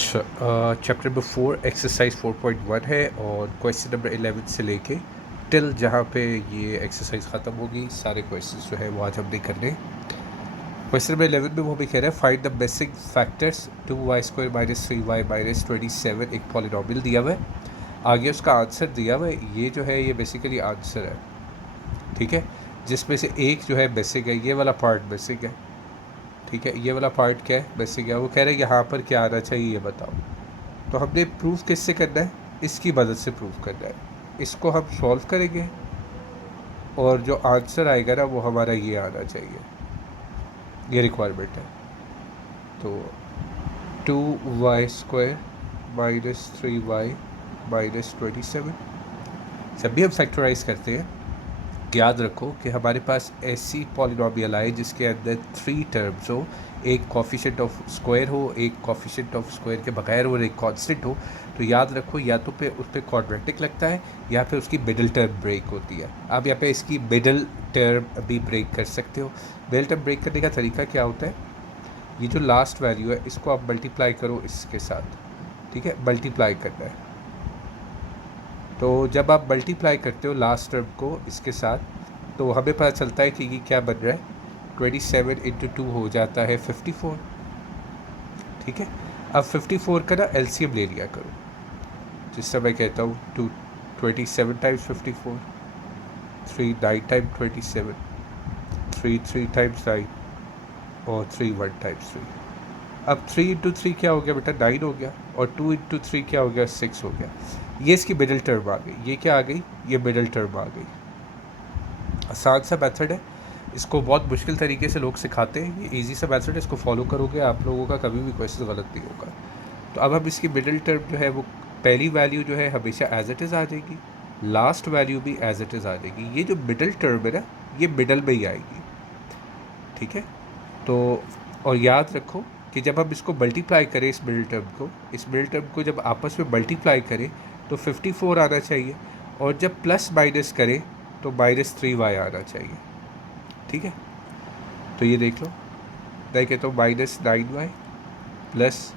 Chapter number 4 exercise 4.1 है और question number 11 से लेके टिल जहाँ पे ये एक्सरसाइज ख़त्म होगी सारे क्वेश्चंस जो है वो आज हमने करने। क्वेश्चन नंबर 11 में वो भी कह रहा है find the basic factors 2y² minus 3y minus 27 एक पॉलिनॉमियल दिया हुआ है, आगे उसका आंसर दिया हुआ है। ये जो है ये बेसिकली आंसर है, ठीक है, जिसमें से एक जो है बेसिक है, ये वाला पार्ट बेसिक है, ठीक है। ये वाला पार्ट क्या है, बेसिक है। वो कह रहे हैं यहाँ पर क्या आना चाहिए ये बताओ। तो हमने प्रूफ किससे करना है, इसकी मदद से प्रूफ करना है। इसको हम सॉल्व करेंगे और जो आंसर आएगा ना वो हमारा ये आना चाहिए, ये रिक्वायरमेंट है। तो 2y² माइनस 3y माइनस 27 जब भी हम फैक्टराइज करते हैं याद रखो कि हमारे पास ऐसी पॉलिनॉमियल आए जिसके अंदर 3 टर्म्स हो, एक कॉफिशिएंट ऑफ स्क्वायर हो, एक कॉफिशिएंट ऑफ स्क्वायर के बगैर और एक कांस्टेंट हो। तो याद रखो या तो पे उस पर क्वाड्रेटिक लगता है या फिर उसकी मिडिल टर्म ब्रेक होती है। आप यहाँ पे इसकी मिडिल टर्म भी ब्रेक कर सकते हो। मिडिल टर्म ब्रेक करने का तरीका क्या होता है, ये जो लास्ट वैल्यू है इसको आप मल्टीप्लाई करो इसके साथ, ठीक है, मल्टीप्लाई करना है। तो जब आप मल्टीप्लाई करते हो लास्ट टर्म को इसके साथ तो हमें पता चलता है कि ये क्या बन रहा है, 27 इंटू 2 हो जाता है 54, ठीक है। अब 54 का ना एलसीएम ले लिया करो, जिससे मैं कहता हूँ 27 टाइम्स 54, 3 9 टाइम्स 27, 3 टाइम्स 9 और 3 1 टाइम्स 3। अब 3 इंटू 3 क्या हो गया बेटा, 9 हो गया, और 2 इंटू 3 क्या हो गया, 6 हो गया। ये इसकी मिडिल टर्म आ गई। ये क्या आ गई, ये मिडिल टर्म आ गई। आसान सा मेथड है, इसको बहुत मुश्किल तरीके से लोग सिखाते हैं। ये इजी सा मेथड है, इसको फॉलो करोगे आप लोगों का कभी भी क्वेश्चन गलत नहीं होगा। तो अब हम इसकी मिडिल टर्म जो है वो पहली वैल्यू जो है हमेशा एज इट इज़ आ जाएगी, लास्ट वैल्यू भी एज इट इज़ आ जाएगी। ये जो मिडिल टर्म है ना ये मिडल में ही आएगी, ठीक है। तो और याद रखो कि जब हम इसको मल्टीप्लाई करें इस मिडिल टर्म को जब आपस में मल्टीप्लाई करें तो 54 आना चाहिए, और जब प्लस माइनस करें तो -3y आना चाहिए, ठीक है। तो ये देख लो, मैं कहता हूँ -9y प्लस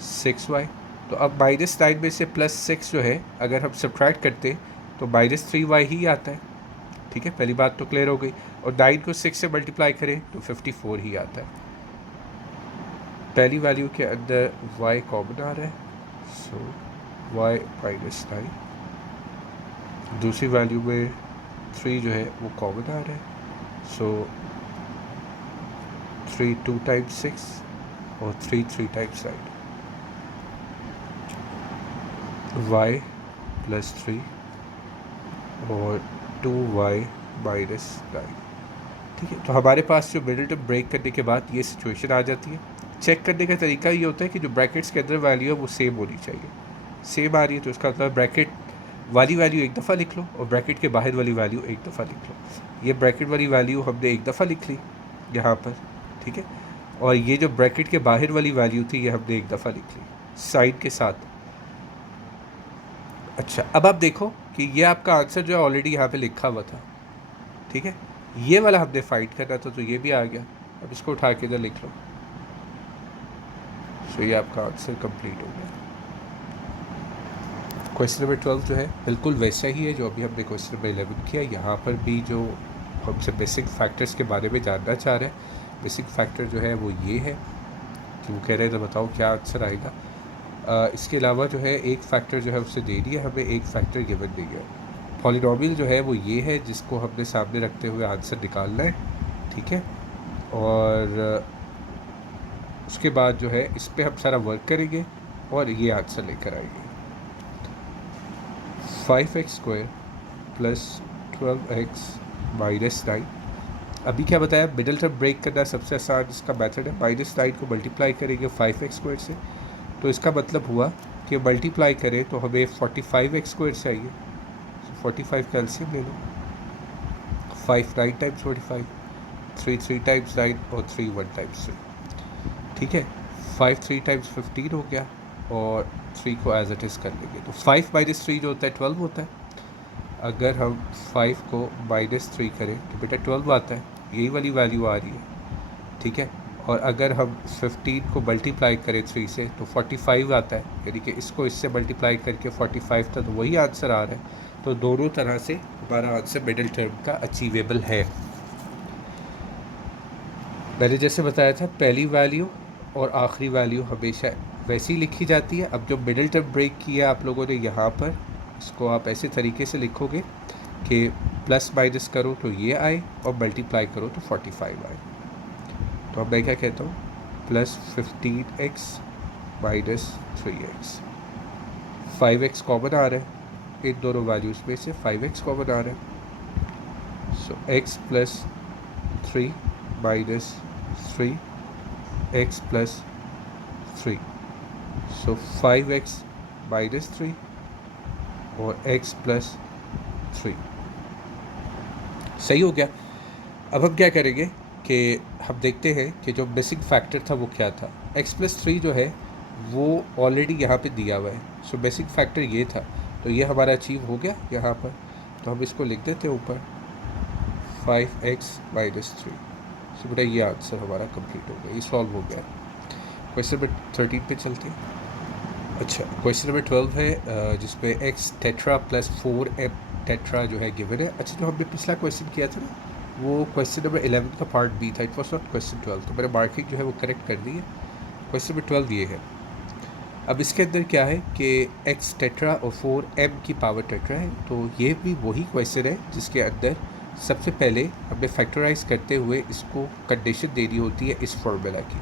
6y। तो अब -9 में से +6 जो है अगर हम सब्ट्रैक्ट करते तो -3y ही आता है, ठीक है। पहली बात तो क्लियर हो गई। और 9 को 6 से मल्टीप्लाई करें तो 54 ही आता है। पहली वैल्यू के अंदर y कॉमन आ रहा है, सो y -9। दूसरी वैल्यू में 3 जो है वो कॉमन आ रहा है, सो 3 2 टाइम्स 6 और 3 3 टाइम्स 9, y +3 और 2y -9, ठीक है। तो हमारे पास जो मिडिल टर्म ब्रेक करने के बाद ये सिचुएशन आ जाती है। चेक करने का तरीका ये होता है कि जो ब्रैकेट्स के अंदर वैल्यू है वो सेम होनी चाहिए। सेम आ रही है तो इसका मतलब ब्रैकेट वाली वैल्यू एक दफ़ा लिख लो और ब्रैकेट के बाहर वाली वैल्यू एक दफ़ा लिख लो। ये ब्रैकेट वाली वैल्यू हमने एक दफ़ा लिख ली यहाँ पर, ठीक है, और ये जो ब्रैकेट के बाहर वाली वैल्यू थी ये हमने एक दफ़ा लिख ली साइन के साथ। अच्छा, अब आप देखो कि ये आपका आंसर जो है ऑलरेडी यहाँ पे लिखा हुआ था, ठीक है। ये वाला हमने फाइंड करना था तो ये भी आ गया। अब इसको उठा के इधर लिख लो, तो ये आपका आंसर कंप्लीट हो गया। क्वेश्चन नंबर 12 जो है बिल्कुल वैसा ही है जो अभी हमने क्वेश्चन नंबर 11 किया। यहाँ पर भी जो हमसे बेसिक फैक्टर्स के बारे में जानना चाह रहे हैं, बेसिक फैक्टर जो है वो ये है कि वो कह रहे हैं तो बताओ क्या आंसर आएगा। इसके अलावा जो है एक फैक्टर जो है उससे दे दिया हमें, एक फैक्टर गिवन नहीं है। पॉलिनॉमियल जो है वो ये है जिसको हमने सामने रखते हुए आंसर निकालना है, ठीक है। और उसके बाद जो है इस पर हम सारा वर्क करेंगे और ये आंसर लेकर आएंगे। 5x² plus 12x -9। अभी क्या बताया, मिडिल टर्म ब्रेक करना सबसे आसान इसका मेथड है। -9 को मल्टीप्लाई करेंगे 5x² से, तो इसका मतलब हुआ कि मल्टीप्लाई करें तो हमें 45x² चाहिए। 45 का एलसीएम ले लो, 5 9 टाइम्स 45, 3 3 टाइम्स 9 और 3 1 टाइम्स 3, ठीक है। 5 3 टाइम्स 15 हो गया और 3 को एज इट इज़ कर लेंगे तो 5 -3 जो होता है 12 होता है। अगर हम 5 को -3 करें तो बेटा 12 आता है, यही वाली वैल्यू आ रही है, ठीक है। और अगर हम 15 को मल्टीप्लाई करें 3 से तो 45 आता है, यानी कि इसको इससे मल्टीप्लाई करके 45 था, तो वही आंसर आ रहा है। तो दोनों तरह से हमारा आंसर मिडिल टर्म का अचीवेबल है। मैंने जैसे बताया था, पहली वैल्यू और आखिरी वैल्यू हमेशा वैसी ही लिखी जाती है। अब जो मिडिल टर्म ब्रेक किया आप लोगों ने यहाँ पर, इसको आप ऐसे तरीके से लिखोगे कि प्लस माइनस करो तो ये आए और मल्टीप्लाई करो तो 45 आए। तो अब मैं क्या कहता हूँ, plus 15x minus 3x। 5x common आ रहा है, इन दोनों वैल्यूज़ में से 5x कॉमन आ रहा है। सो x plus 3 minus 3x plus 3। सो 5x माइनस 3 और x प्लस 3। सही हो गया। अब हम क्या करेंगे कि हम देखते हैं कि जो मिसिंग फैक्टर था वो क्या था। x प्लस 3 जो है वो ऑलरेडी यहाँ पे दिया हुआ है। सो मिसिंग फैक्टर ये था, तो ये हमारा अचीव हो गया यहाँ पर। तो हम इसको लिख देते हैं ऊपर 5x माइनस 3। सो बेटा ये आंसर हमारा कंप्लीट हो गया, ये सॉल्व हो गया। क्वेश्चन नंबर 13 पे चलते हैं। अच्छा, क्वेश्चन नंबर 12 है जिसमें x tetra plus 4m tetra जो है गिवन है। अच्छा, जो हमने पिछला क्वेश्चन किया था ना, वो क्वेश्चन नंबर 11 का पार्ट बी था, इट वॉज नॉट क्वेश्चन 12। तो मैंने मार्किंग जो है वो करेक्ट कर दी है। क्वेश्चन नंबर 12 ये है। अब इसके अंदर क्या है कि x टेट्रा और 4m की पावर टेट्रा है। तो ये भी वही क्वेश्चन है जिसके अंदर सबसे पहले हमने फैक्टराइज करते हुए इसको कंडीशन देनी होती है इस फार्मूला की।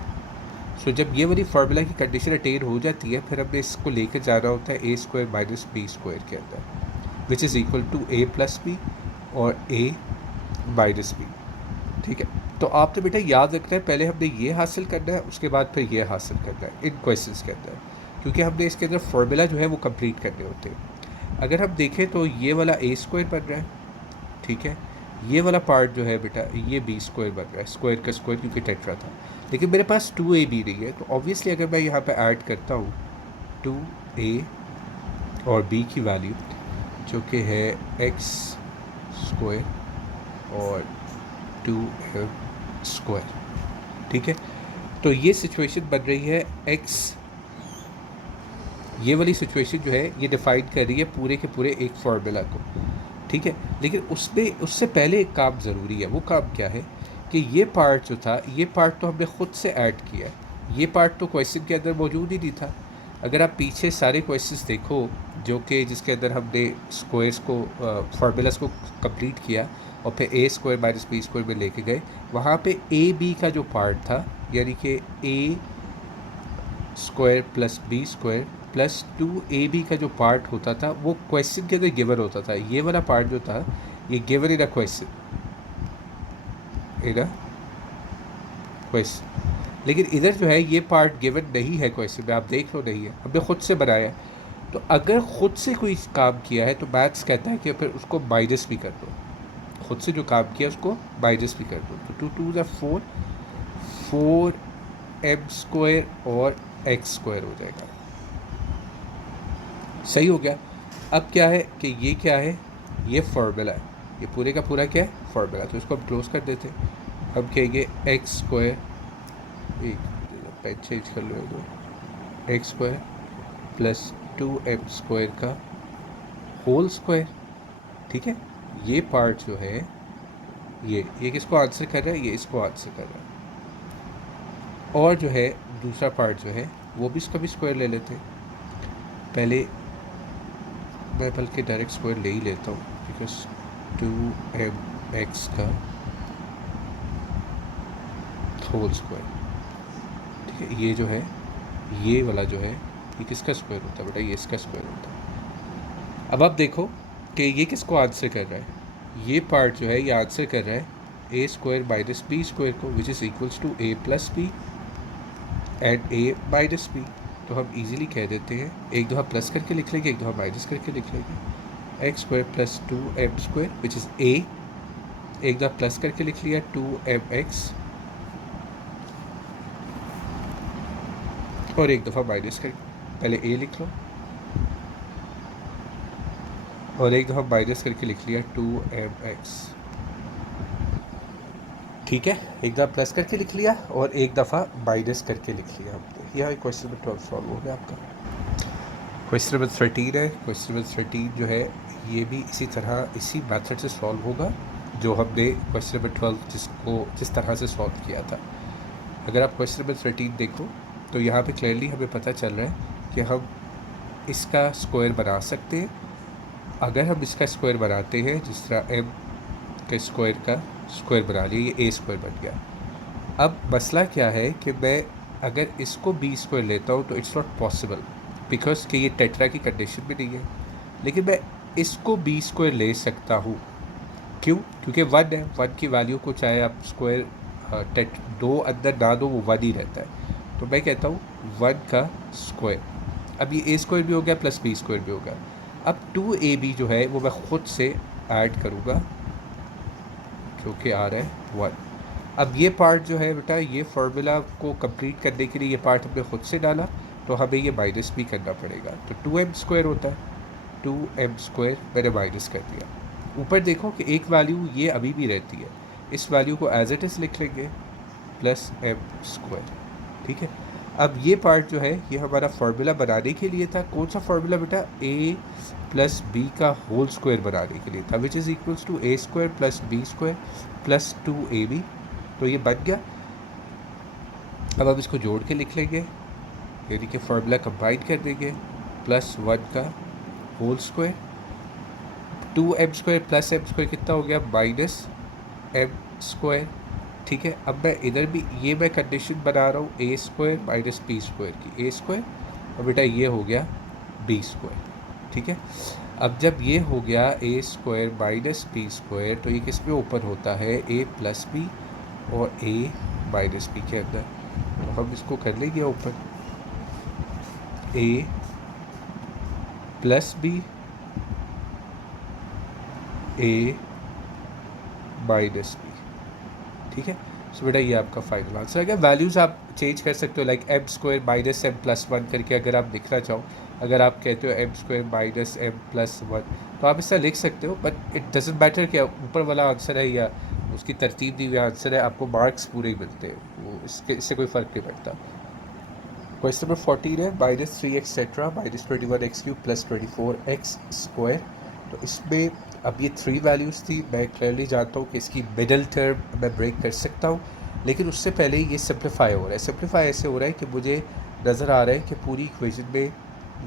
सो जब ये वाली फार्मूला की कंडीशन अटेन हो जाती है, फिर हमने इसको लेकर जाना होता है a square minus b square के अंदर, which is equal to a plus B और a माइनस बी। ठीक है, तो आपने बेटा याद रखना है, पहले हमने ये हासिल करना है, उसके बाद फिर ये हासिल करना है इन क्वेश्चंस के अंदर, क्योंकि हमने इसके अंदर फार्मूला जो है वो कंप्लीट करने होते हैं। अगर हम देखें तो ये वाला a स्क्वायर बन रहा है, ठीक है, ये वाला पार्ट जो है बेटा ये बी स्क्वायर बन रहा है, स्क्वायर का स्क्वायर क्योंकि टेट्रा था। लेकिन मेरे पास 2ab नहीं है, तो ऑब्वियसली अगर मैं यहाँ पे ऐड करता हूँ 2a और b की वैल्यू जो कि है x स्क्वायर और 2m स्क्वायर, ठीक है, तो ये सिचुएशन बन रही है x, ये वाली सिचुएशन जो है ये डिफाइन कर रही है पूरे के पूरे एक फार्मूला को, ठीक है। लेकिन उससे पहले एक काम ज़रूरी है। वो काम क्या है कि ये पार्ट जो था, ये पार्ट तो हमने ख़ुद से ऐड किया है, ये पार्ट तो क्वेश्चन के अंदर मौजूद ही नहीं था। अगर आप पीछे सारे क्वेश्चंस देखो जो कि जिसके अंदर हमने स्क्वायर्स को फार्मूलास को कंप्लीट किया और फिर a square minus B square में लेके गए, वहाँ पे a b का जो पार्ट था, यानी कि a square plus B square plus 2ab का जो पार्ट होता था वो क्वेश्चन के अंदर गिवन होता था। ये वाला पार्ट जो था ये गिवन इन अ क्वेश्चन, लेकिन इधर जो है ये पार्ट गिवन नहीं है क्वेश्चन में, आप देख लो नहीं है, हमने खुद से बनाया। तो अगर ख़ुद से कोई काम किया है तो मैथ्स कहता है कि फिर उसको माइनस भी कर दो, खुद से जो काम किया उसको माइनस भी कर दो। तो 2 2 4 4m स्क्वायर और x स्क्वायर हो जाएगा। सही हो गया। अब क्या है कि ये क्या है, ये फार्मूला है, ये पूरे का पूरा क्या है फार्मूला। तो इसको हम क्लोज कर देते हैं। अब कहेंगे x स्क्वायर, एक पेन चेंज कर लो, x square plus 2m square का होल स्क्वायर, ठीक है। ये पार्ट जो है ये किसको आंसर कर रहा है, ये इसको आंसर कर रहा है। और जो है दूसरा पार्ट जो है वो भी इसका भी स्क्वायर ले लेते हैं। पहले मैं बल्कि डायरेक्ट स्क्वायर ले ही लेता हूँ, बिकॉज 2mx का होल स्क्वायर, ठीक है। ये जो है ये वाला जो है ये किसका स्क्वायर होता है बेटा, ये इसका स्क्वायर होता है। अब आप देखो कि ये किसको आंसर कर रहा है, ये पार्ट जो है ये आंसर कर रहा है a square minus B square को, which is equals to a plus B and a minus B. तो हम इजीली कह देते हैं, एक दफ़ा प्लस करके लिख लेंगे, एक दफ़ा माइनस करके लिख लेंगे। x square plus 2m square which is a, एक दफ़ा प्लस करके लिख लिया 2mx और एक दफ़ा माइनस करके, पहले a लिख लो और एक दफ़ा माइनस करके लिख लिया 2mx, ठीक है, एक दफ़ा प्लस करके लिख लिया और एक दफ़ा माइनस करके लिख लिया हमने। यह क्वेश्चन नंबर 12 सॉल्व हो गया आपका। क्वेश्चन नंबर 13 है। क्वेश्चन नंबर 13 जो है ये भी इसी तरह इसी मेथड से सॉल्व होगा जो हमने क्वेश्चन नंबर 12 जिस तरह से सॉल्व किया था। अगर आप क्वेश्चन नंबर 13 देखो तो यहाँ पे क्लियरली हमें पता चल रहा है कि हम इसका स्क्वायर बना सकते हैं। अगर हम इसका स्क्वायर बनाते हैं, जिस तरह m के स्क्वायर का स्क्वायर बना लिया, ये a स्क्वायर बन गया। अब मसला क्या है कि मैं अगर इसको b स्क्वायर लेता हूँ तो इट्स नॉट पॉसिबल, बिकॉज कि ये टेट्रा की कंडीशन भी नहीं है। लेकिन मैं इसको b स्क्वायर ले सकता हूँ। क्यों? क्योंकि 1 है, 1 की वैल्यू को चाहे आप स्क्वायर टेट दो अंदर ना दो, वो 1 ही रहता है। तो मैं कहता हूँ 1 का स्क्वायर। अब ये a स्क्वायर भी हो गया प्लस b स्क्वायर भी हो गया। अब 2ab जो है वो मैं ख़ुद से ऐड करूँगा, जो कि आ रहा है 1। अब ये पार्ट जो है बेटा, ये फार्मूला को कंप्लीट करने के लिए ये पार्ट हमने ख़ुद से डाला, तो हमें ये माइनस भी करना पड़ेगा। तो 2m स्क्वायर होता है, 2m स्क्वायर मैंने माइनस कर दिया। ऊपर देखो कि एक वैल्यू ये अभी भी रहती है, इस वैल्यू को एज इट इज़ लिख लेंगे प्लस m स्क्वायर। ठीक है, अब ये पार्ट जो है ये हमारा फार्मूला बनाने के लिए था। कौन सा फार्मूला बेटा? a प्लस बी का होल स्क्वायर बनाने के लिए था, which is equals to a square plus B square plus 2ab। तो ये बन गया। अब हम इसको जोड़ के लिख लेंगे, यानी कि फार्मूला कंबाइन कर देंगे, प्लस 1 का whole square, 2m square plus m square कितना हो गया? Minus m square. ठीक है, अब मैं इधर भी ये मैं कंडीशन बना रहा हूँ a square minus b square की, a स्क्वायर और बेटा ये हो गया b स्क्वायर। ठीक है, अब जब ये हो गया a square minus b square, तो ये किस पे ओपन होता है? a प्लस बी और a माइनस बी के अंदर। तो हम इसको कर लेंगे open, a plus B, a minus B. ठीक है, सो बेटा ये आपका फाइनल आंसर है। वैल्यूज़ आप चेंज कर सकते हो, like m square minus m plus 1 करके अगर आप लिखना चाहो। अगर आप कहते हो m square minus m plus 1, तो आप इससे लिख सकते हो, बट इट डजेंट मैटर कि ऊपर वाला आंसर है या उसकी तरतीब दी हुई आंसर है, आपको मार्क्स पूरे ही मिलते हैं, वो इससे कोई फ़र्क नहीं पड़ता। क्वेश्चन नंबर 14 है, minus 3 etcetera minus 21x cube plus 24x square. तो इसमें अब ये 3 वैल्यूज़ थी। मैं क्लियरली जानता हूँ कि इसकी मिडल टर्म मैं ब्रेक कर सकता हूँ, लेकिन उससे पहले ये सिंप्लीफाई हो रहा है। सिंप्लीफाई ऐसे हो रहा है कि मुझे नज़र आ रहा है कि पूरी इक्वेशन में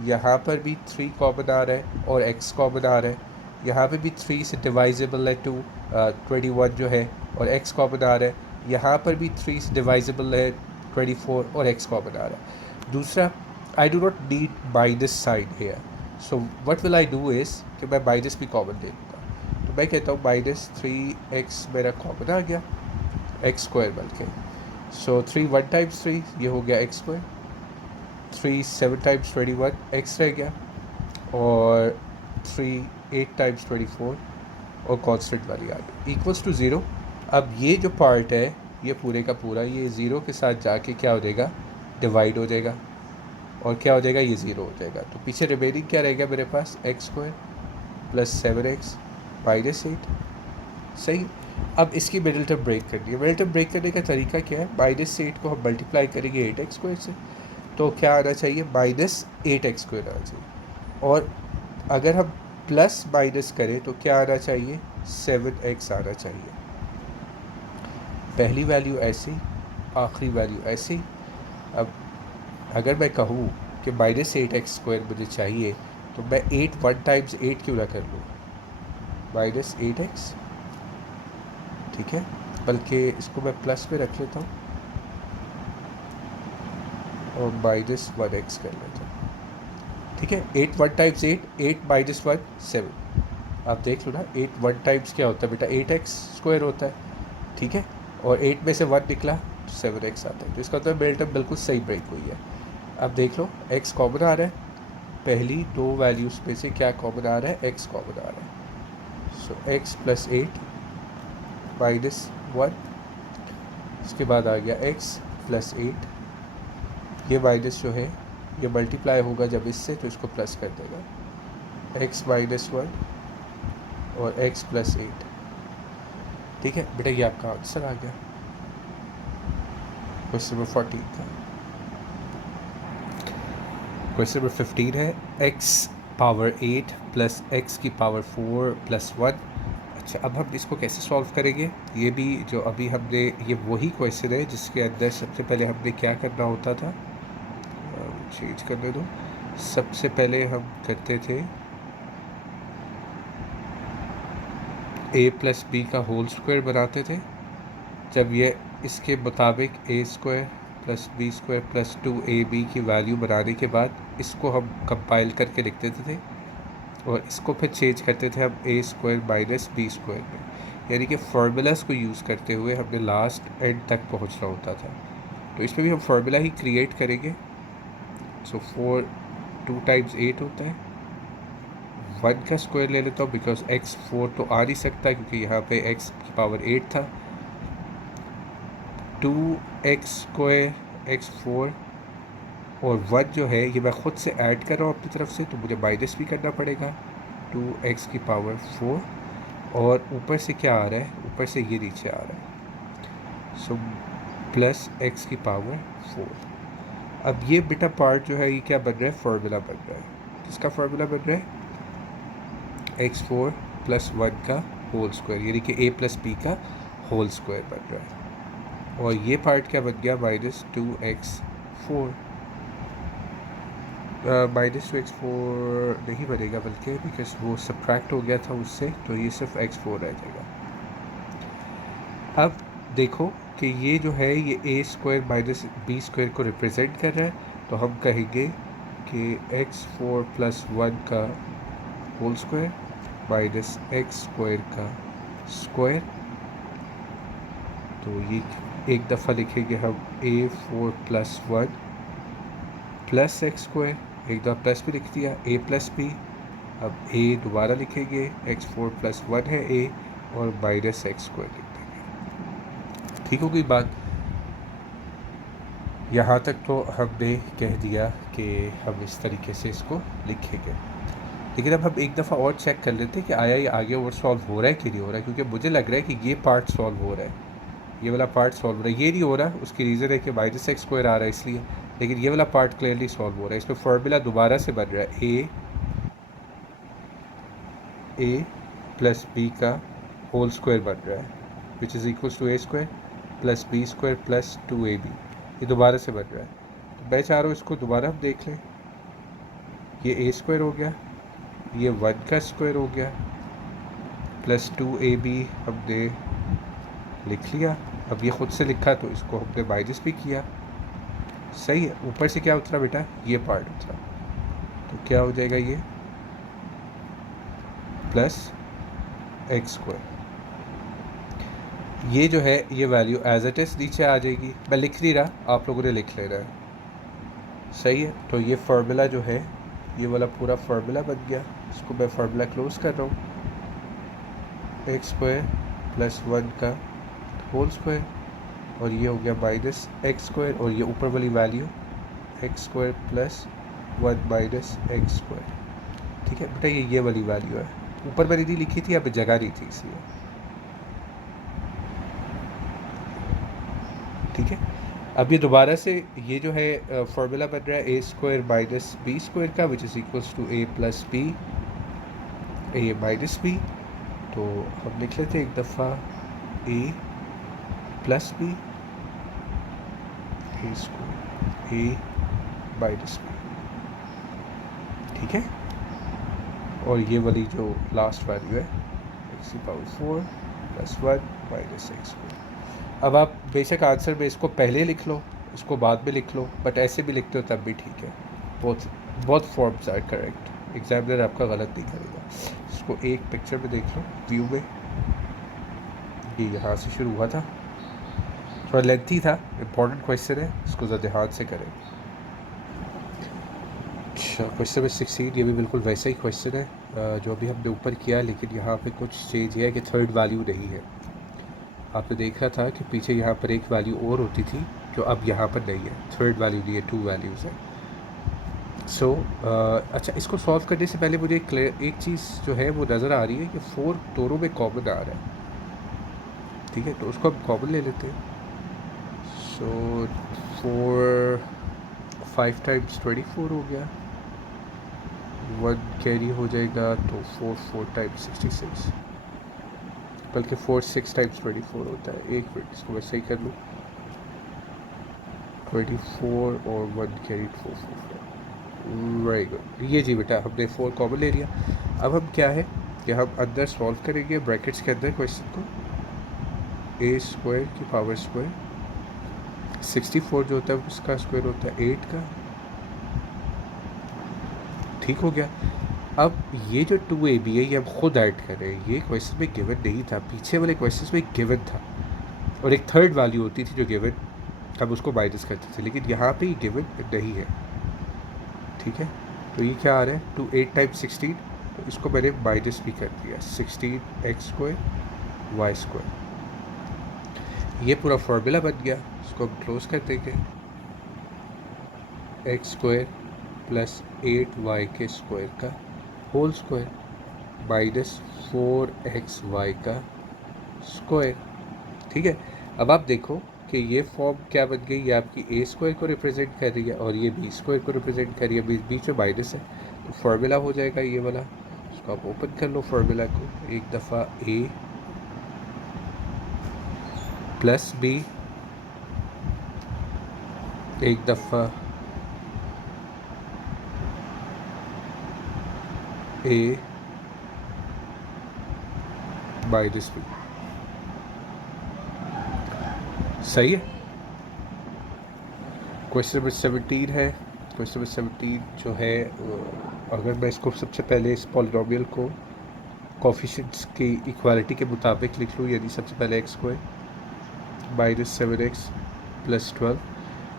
यहाँ पर भी 3 कॉमन आ रहा है और x कॉमन आ रहा है, यहाँ पे भी 3 से डिवाइजेबल है 21 जो है और x कॉमन आ रहा है, यहाँ पर भी 3 से डिवाइजेबल है 24 और x कॉमन आ रहा है। दूसरा, I do not need minus sign here, so what will I do is कि मैं माइनस भी कॉमन ले लूँगा। तो मैं कहता हूँ माइनस 3x मेरा कॉमन आ गया, x स्क्वायर बल्कि। सो 3 1 टाइम्स 3 ये हो गया x स्क्वायर, 3 7 टाइम्स 21 x रह गया, और 3 8 टाइम्स 24 और कॉन्स्टेंट वाली आ गई इक्वल्स टू 0। अब ये जो पार्ट है ये पूरे का पूरा ये 0 के साथ जाके क्या हो जाएगा? डिवाइड हो जाएगा, और क्या हो जाएगा? ये 0 हो जाएगा। तो पीछे रिमेनिंग क्या रहेगा मेरे पास? X square plus 7x minus 8। सही। अब इसकी मिडिल टर्म ब्रेक करनी है। मिडिल टर्म ब्रेक करने का तरीका क्या है? माइनस 8 को हम मल्टीप्लाई करेंगे 8x स्क्वायर से, तो क्या आना चाहिए? माइनस 8x स्क्वायर आना चाहिए। और अगर हम प्लस माइनस करें तो क्या आना चाहिए? 7x आना चाहिए। पहली वैल्यू ऐसी, आखिरी वैल्यू ऐसी। अब अगर मैं कहूँ कि माइनस 8x स्क्वायर मुझे चाहिए, तो मैं 8 1 टाइम्स 8 क्यों ना कर लूँ? Minus 8x। ठीक है, बल्कि इसको मैं प्लस में रख लेता हूँ और माइनस 1x कर लेता हूँ। ठीक है, 8 1 टाइम्स 8 माइनस 1 7। आप देख लो ना, 8 1 टाइम्स क्या होता है बेटा? 8x स्क्वायर होता है। ठीक है, और 8 में से 1 निकला तो 7x आता है। तो इसका मतलब मिडिल टर्म बिल्कुल सही ब्रेक हुई है। अब देख लो, x कॉमन आ रहा है, पहली दो वैल्यूज़ में से क्या कॉमन आ रहा है? x कॉमन आ रहा है। सो x प्लस 8 माइनस 1, इसके बाद आ गया x प्लस 8। ये माइनस जो है ये मल्टीप्लाई होगा जब इससे, तो इसको प्लस कर देगा, x माइनस 1 और x प्लस 8। ठीक है बेटा, ये आपका आंसर आ गया। क्वेश्चन नंबर 14 था। क्वेश्चन नंबर 15 है x पावर 8 प्लस x की पावर 4 प्लस 1। अच्छा, अब हम इसको कैसे सॉल्व करेंगे? ये भी जो अभी हमने, ये वही क्वेश्चन है जिसके अंदर सबसे पहले हमने क्या करना होता था, चेंज करने दो। सबसे पहले हम करते थे a प्लस बी का होल स्क्वायर बनाते थे। जब ये इसके मुताबिक A square plus B square plus 2ab की वैल्यू बनाने के बाद इसको हम कंपाइल करके लिख देते थे और इसको फिर चेंज करते थे हम ए स्क्वायर माइनस बी स्क्वायर में, यानी कि फार्मूलाज को यूज़ करते हुए हमने लास्ट एंड तक पहुंचना होता था। तो इसमें भी हम फार्मूला ही क्रिएट करेंगे। सो 4 2 टाइम्स 8 होता है। 1 का स्क्वायर ले लेता हूँ बिकॉज x 4 तो आ नहीं सकता क्योंकि यहाँ पे x की पावर 8 था। 2x स्क्वायर x 4 और 1 जो है ये मैं ख़ुद से ऐड कर रहा हूँ अपनी तरफ से, तो मुझे माइनस भी करना पड़ेगा। 2x की पावर 4 और ऊपर से क्या आ रहा है, ऊपर से ये नीचे आ रहा है, सो प्लस x की पावर 4। अब ये बेटा पार्ट जो है ये क्या बन रहा है, फार्मूला बन रहा है। किसका फार्मूला बन रहा है? x4 प्लस 1 का होल स्क्वायर, यानी कि a प्लस बी का होल स्क्वायर बन रहा है। और ये पार्ट क्या बन गया, माइनस 2x4। माइनस 2x4 नहीं बनेगा बल्कि, बिकॉज वो सब्ट्रैक्ट हो गया था उससे, तो ये सिर्फ x4 रह जाएगा। अब देखो कि ये जो है ये a square minus B square को रिप्रेजेंट कर रहा है, तो हम कहेंगे कि x4 प्लस 1 का whole square minus X square का स्क्वायर। तो ये एक दफ़ा लिखेंगे हम a4 plus 1 plus x square, एक दफ़ा प्लस भी लिख दिया a प्लस बी। अब a दोबारा लिखेंगे, x4 प्लस 1 है a और माइनस एक्स स्क्वायर लिख देंगे। ठीक हो गई बात? यहाँ तक तो हमने कह दिया कि हम इस तरीके से इसको लिखेंगे, लेकिन अब हम एक दफ़ा और चेक कर लेते हैं कि आया ये आगे और सॉल्व हो रहा है कि नहीं हो रहा है, क्योंकि मुझे लग रहा है कि ये पार्ट सॉल्व हो रहा है, ये वाला पार्ट सॉल्व हो रहा है। ये नहीं हो रहा, उसकी रीज़न है कि माइनस एक्स स्क्वायर आ रहा है इसलिए, लेकिन ये वाला पार्ट क्लियरली सॉल्व हो रहा है। इसमें फार्मूला दोबारा से बन रहा है a प्लस बी का होल स्क्वायर बन रहा है, which is equals to a square plus B square plus 2ab। ये दोबारा से बन रहा है, तो मैं चाह रहा हूँ इसको दोबारा हम देख लें। ये a स्क्वायर हो गया, ये 1 का स्क्वायर हो गया प्लस 2ab हमने लिख लिया। अब ये ख़ुद से लिखा तो इसको हमने माइनस भी किया, सही है। ऊपर से क्या उतरा बेटा, ये पार्ट उतरा, तो क्या हो जाएगा ये प्लस एक्स स्क्वायर। ये जो है ये वैल्यू एज इट इज़ नीचे आ जाएगी, मैं लिख नहीं रहा, आप लोगों ने लिख लेना है, सही है। तो ये फार्मूला जो है ये वाला पूरा फार्मूला बन गया, इसको मैं फार्मूला क्लोज कर रहा हूँ। एक्स स्क्वायर प्लस 1 का होल स्क्वायर और ये हो गया माइनस एक्स स्क्वायर, और ये ऊपर वाली value x square plus 1 minus X square. ठीक है बेटा, ये वाली वैल्यू है, ऊपर मैंने नहीं लिखी थी, अब जगह नहीं थी इसलिए। ठीक है, अब ये दोबारा से ये जो है फार्मूला बन रहा है A square minus B square का, which is equals to A plus B A minus B. तो हम लिख लेते हैं एक दफ़ा A plus B A square A minus B. ठीक है, और ये वाली जो लास्ट वैल्यू है एक्स की power 4 plus 1 minus X square. अब आप बेशक आंसर में इसको पहले लिख लो, इसको बाद में लिख लो, बट ऐसे भी लिखते हो तब भी ठीक है। बहुत फॉर्म्स आर करेक्ट, एग्जामिनर आपका गलत नहीं करेगा। इसको एक पिक्चर में देख लो, व्यू में, ये यहाँ से शुरू हुआ था, थोड़ा लेंथी था, इम्पॉर्टेंट क्वेश्चन है, इसको ज़रा ध्यान से करें। अच्छा, क्वेश्चन नंबर 16, ये भी बिल्कुल वैसा ही क्वेश्चन है जो अभी हमने ऊपर किया, लेकिन यहाँ पे कुछ चेंज है कि थर्ड वैल्यू नहीं है। आपने देखा था कि पीछे यहाँ पर एक वैल्यू और होती थी जो अब यहाँ पर नहीं है, थर्ड वैल्यू नहीं है, 2 वैल्यूज़ है। सो अच्छा, इसको सॉल्व करने से पहले मुझे एक चीज़ जो है वो नज़र आ रही है कि 4 दोनों में कॉमन आ रहा है। ठीक है, तो उसको हम कॉमन ले लेते हैं। सो 4 5 टाइम्स 24 हो गया, 1 कैरी हो जाएगा तो 4 टाइम्स 66, बल्कि 4 6 टाइम्स 24 होता है। एक मिनट, इसको मैं सही कर लूँ। 24 और 1 कैरी 4 वेरी गुड। ये जी बेटा, हमने 4 कॉमन ले लिया। अब हम क्या है कि हम अंदर सॉल्व करेंगे ब्रैकेट्स के अंदर क्वेश्चन को। ए स्क्वायर की पावर स्क्वायर, 64 जो होता है उसका स्क्वायर होता है 8 का। ठीक हो गया। अब ये जो 2ab है ये हम खुद ऐड कर रहे हैं, ये क्वेश्चन में गिवन नहीं था, पीछे वाले क्वेश्चन में गिवन था और एक थर्ड वैल्यू होती थी जो गिवन, हम उसको माइनस करते थे, लेकिन यहाँ पे गिवन नहीं है। ठीक है, तो ये क्या आ रहा है 2 8 टाइम्स 16, तो इसको मैंने माइनस भी कर दिया, 16 एक्स स्क्वायर वाई स्क्वायर। ये पूरा फॉर्मूला बन गया, इसको हम क्लोज कर देंगे। एक्स स्क्वायर प्लस 8y के स्क्वायर का होल स्क्वायर माइनस 4xy का स्क्वायर। ठीक है, अब आप देखो कि ये फॉर्म क्या बन गई, ये आपकी ए स्क्वायर को रिप्रेजेंट कर रही है और ये बी स्क्वायर को रिप्रेजेंट कर रही है, बीच में माइनस है, तो फार्मूला हो जाएगा ये वाला। इसको आप ओपन कर लो फार्मूला को, एक दफ़ा ए प्लस बी, एक दफ़ा ए माइनस बी। सही है। क्वेश्चन नंबर 17 है। क्वेश्चन नंबर 17 जो है, अगर मैं इसको सबसे पहले इस पॉलिनोमियल को कोफिशिएंट्स की इक्वालिटी के मुताबिक लिख लूँ, यानी सबसे पहले x square minus 7x plus 12।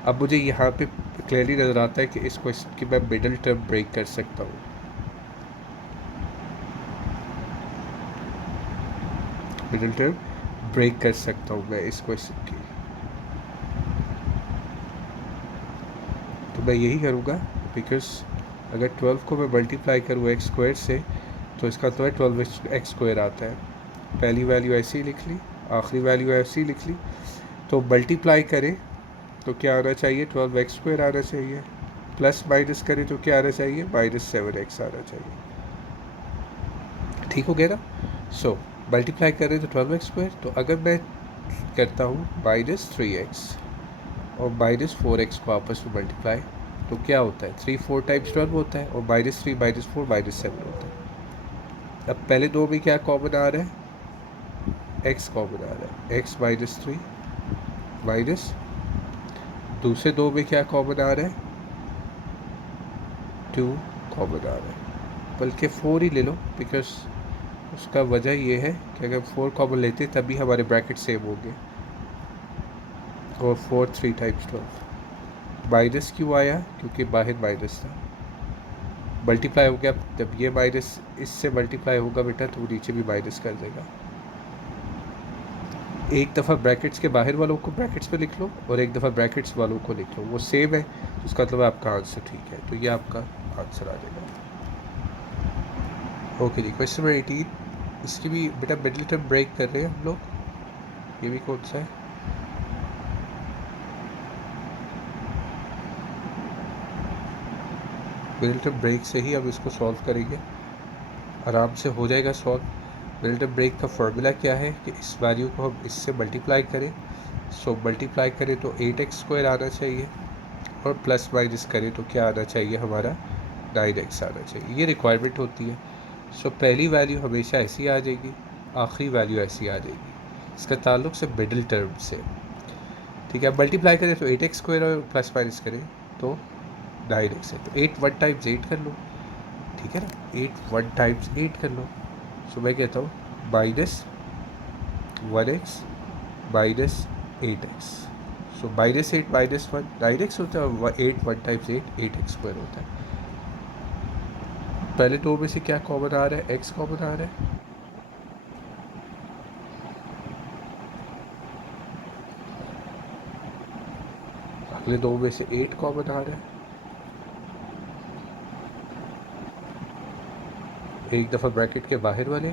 अब मुझे यहाँ पे क्लियरली नज़र आता है कि इस क्वेश्चन की मैं मिडल टर्म ब्रेक कर सकता हूँ। मिडल टर्म ब्रेक कर सकता हूँ मैं इस क्वेश्चन की, तो मैं यही करूँगा। बिकॉज अगर 12 को मैं मल्टीप्लाई करूँ एक्स स्क्वायर से, तो इसका तो है 12 एक्स स्क्वायर आता है। पहली वैल्यू ऐसी लिख ली, आखिरी वैल्यू ऐसी लिख ली, तो मल्टीप्लाई करें तो क्या आना चाहिए 12 एक्स स्क्वायर आना चाहिए, प्लस माइनस करें तो क्या आना चाहिए -7x आना चाहिए। ठीक हो गया ना। सो मल्टीप्लाई करें तो 12 एक्स स्क्वायर, तो अगर मैं करता हूँ -3x और -4x को आपस में मल्टीप्लाई, तो क्या होता है 3 4 टाइम्स 12 होता है और -3 -4 -7 होता है। अब पहले दो में क्या कॉमन आ रहा है, x कॉमन आ रहा है, x -3 माइनस, दूसरे दो में क्या कॉमन आ रहा है 2 कॉमन आ रहा है, बल्कि 4 ही ले लो, बिकॉज उसका वजह ये है कि अगर 4 कॉमन लेते तभी हमारे ब्रैकेट सेम होंगे। और 4 3 टाइम्स 12 माइनस क्यों आया, क्योंकि बाहर माइनस था, मल्टीप्लाई हो गया। जब ये माइनस इससे मल्टीप्लाई होगा बेटा तो वो नीचे भी माइनस कर देगा। एक दफ़ा ब्रैकेट्स के बाहर वालों को ब्रैकेट्स में लिख लो और एक दफ़ा ब्रैकेट्स वालों को लिख लो, वो सेम है, तो उसका मतलब आपका आंसर ठीक है, तो ये आपका आंसर आ जाएगा। ओके जी, क्वेश्चन नंबर 18, इसकी भी बेटा मिडिल टर्म ब्रेक कर रहे हैं हम लोग। ये भी कौन सा है, मिडिल टर्म ब्रेक से ही अब इसको सॉल्व करेंगे, आराम से हो जाएगा सॉल्व। मिडिल टर्म ब्रेक का फॉर्मूला क्या है कि इस वैल्यू को हम इससे मल्टीप्लाई करें, सो मल्टीप्लाई करें तो 8x स्क्वायर आना चाहिए और प्लस माइनस करें तो क्या आना चाहिए हमारा 9x आना चाहिए, ये रिक्वायरमेंट होती है। सो पहली वैल्यू हमेशा ऐसी आ जाएगी, आखिरी वैल्यू ऐसी आ जाएगी, इसका ताल्लुक से मिडिल टर्म से। ठीक है, मल्टीप्लाई करें तो 8x स्क्वायर और प्लस माइनस करें तो 9x है, तो 8 1 टाइम्स 8 कर लो। ठीक है ना, 8 1 टाइम्स 8 कर लो। सो मैं कहता हूँ -1x -8x, सो -8 -1 9x होता है, 8 1 टाइम्स 8 8x स्क्वायर होता है। पहले दो में से क्या कॉमन आ रहा है, x कॉमन आ रहा है, अगले दो में से 8 कॉमन आ रहा है, एक दफ़ा ब्रैकेट के बाहर वाले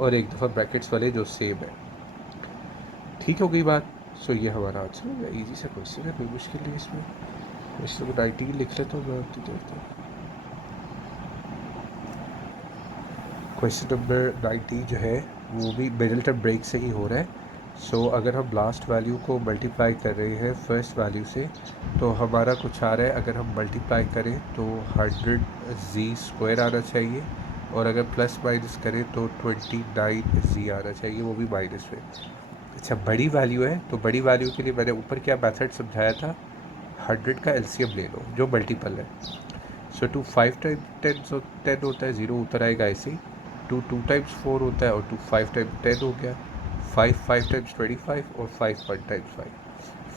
और एक दफ़ा ब्रैकेट्स वाले जो सेम है। ठीक हो गई बात। सो ये हमारा आंसर हो गया। इजी सा क्वेश्चन है, कोई मुश्किल नहीं इसमें। क्वेश्चन नंबर 19 लिख लेता हूँ मैं उतनी देर तक। क्वेश्चन नंबर 19 जो है वो भी मिडिल टर्म ब्रेक से ही हो रहा है। सो अगर हम लास्ट वैल्यू को मल्टीप्लाई कर रहे हैं फर्स्ट वैल्यू से, तो हमारा कुछ आ रहा है। अगर हम मल्टीप्लाई करें तो 100z² आना चाहिए, और अगर प्लस माइनस करें तो 29z आना चाहिए, वो भी माइनस में। अच्छा, बड़ी वैल्यू है तो बड़ी वैल्यू के लिए मैंने ऊपर क्या मेथड समझाया था, 100 का एलसीएम ले लो जो मल्टीपल है। सो 2 5 टाइम 10 होता है, 0 उतर आएगा ऐसे ही। 2 2 टाइम्स 4 होता है, और 2 5 टाइम्स 10 हो गया। 5 5 टाइम्स 25, और 5 1 टाइम्स 5।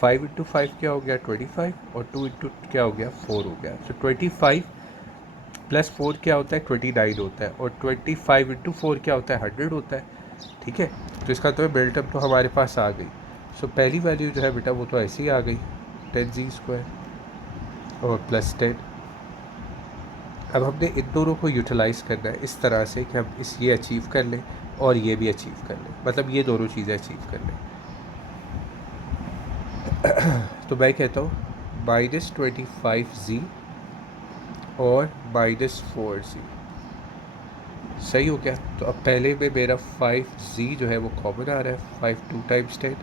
5 इंटू 5 क्या हो गया 25, और 2 इंटू क्या हो गया 4 हो गया। सो 25 प्लस 4 क्या होता है 29 होता है, और 25 इंटू 4 क्या होता है 100 होता है। ठीक है, तो इसका तो बिल्टअप तो हमारे पास आ गई। सो पहली वैल्यू जो है बेटा वो तो ऐसे ही आ गई 10z² और प्लस 10। अब हमने इन दोनों को यूटिलाइज़ करना है इस तरह से कि हम ये अचीव कर लें और ये भी अचीव कर लें, मतलब ये दोनों चीज़ें अचीव कर लें। तो मैं कहता हूँ -25z और -4z सही हो गया। तो अब पहले में मेरा 5z जो है वो कॉमन आ रहा है, 5 2 टाइम्स 10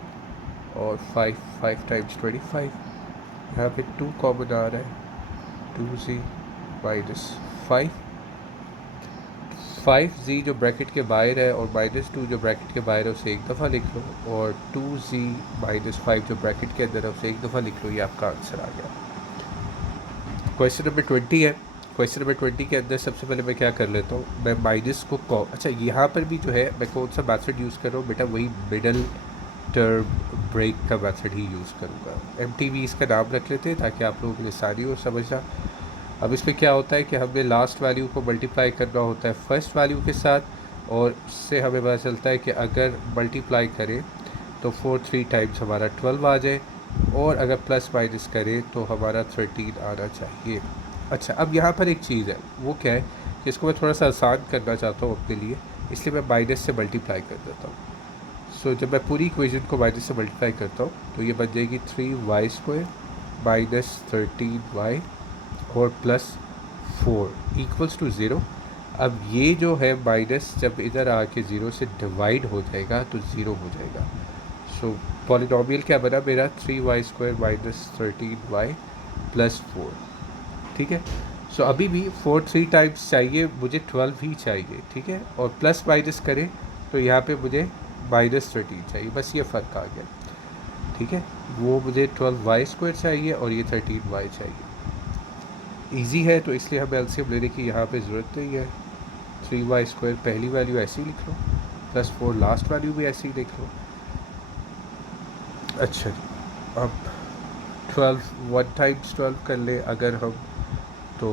और 5 5 टाइम्स 25। यहाँ पे 2 कॉमन आ रहा है, 2z -5। 5z जो ब्रैकेट के बाहर है और -2 जो ब्रैकेट के बाहर है उसे एक दफ़ा लिख लो, और 2z -5 जो ब्रैकेट के अंदर है उसे एक दफ़ा लिख लो। ये आपका आंसर आ गया। क्वेश्चन नंबर 20 है। क्वेश्चन नंबर 20 के अंदर सबसे पहले मैं क्या कर लेता हूँ, मैं माइनस को अच्छा यहाँ पर भी जो है मैं कौन सा मैथड यूज़ कर रहा हूँ बेटा, वही मिडल टर्म ब्रेक का मेथड ही यूज़ करूँगा। MTV इसका नाम रख लेते हैं ताकि आप लोगों के लिए आसानी हो समझना। अब इसमें क्या होता है कि हमें लास्ट वैल्यू को मल्टीप्लाई करना होता है फर्स्ट वैल्यू के साथ, और उससे हमें पता चलता है कि अगर मल्टीप्लाई करें तो 4 3 टाइम्स हमारा 12 आ जाए, और अगर प्लस माइनस करें तो हमारा 13 आना चाहिए। अच्छा, अब यहाँ पर एक चीज़ है, वो क्या है कि इसको मैं थोड़ा सा आसान करना चाहता हूँ अपने लिए, इसलिए मैं माइनस से मल्टीप्लाई कर देता हूँ। सो जब मैं पूरी इक्वेशन को माइनस से मल्टीप्लाई करता हूँ तो ये बन जाएगी 3y² -13y और प्लस 4 इक्वल्स टू 0। अब ये जो है माइनस जब इधर आके 0 से डिवाइड हो जाएगा तो 0 हो जाएगा। सो पॉलिनोमियल क्या बना मेरा, 3y² -13y प्लस 4। ठीक है, सो अभी भी 4 3 टाइम्स चाहिए, मुझे 12 ही चाहिए। ठीक है, और प्लस माइनस करें तो यहाँ पे मुझे -13 चाहिए, बस ये फ़र्क आ गया। ठीक है, वो मुझे 12y² चाहिए और ये 13y चाहिए। इजी है तो इसलिए हमें एलसीएम लेने की यहाँ पे ज़रूरत नहीं है। 3y² पहली वैल्यू ऐसे ही लिख लो, प्लस 4 लास्ट वैल्यू भी ऐसे ही लिख लो। अच्छा जी, अब 12 1 टाइम्स 12 कर ले अगर हम, तो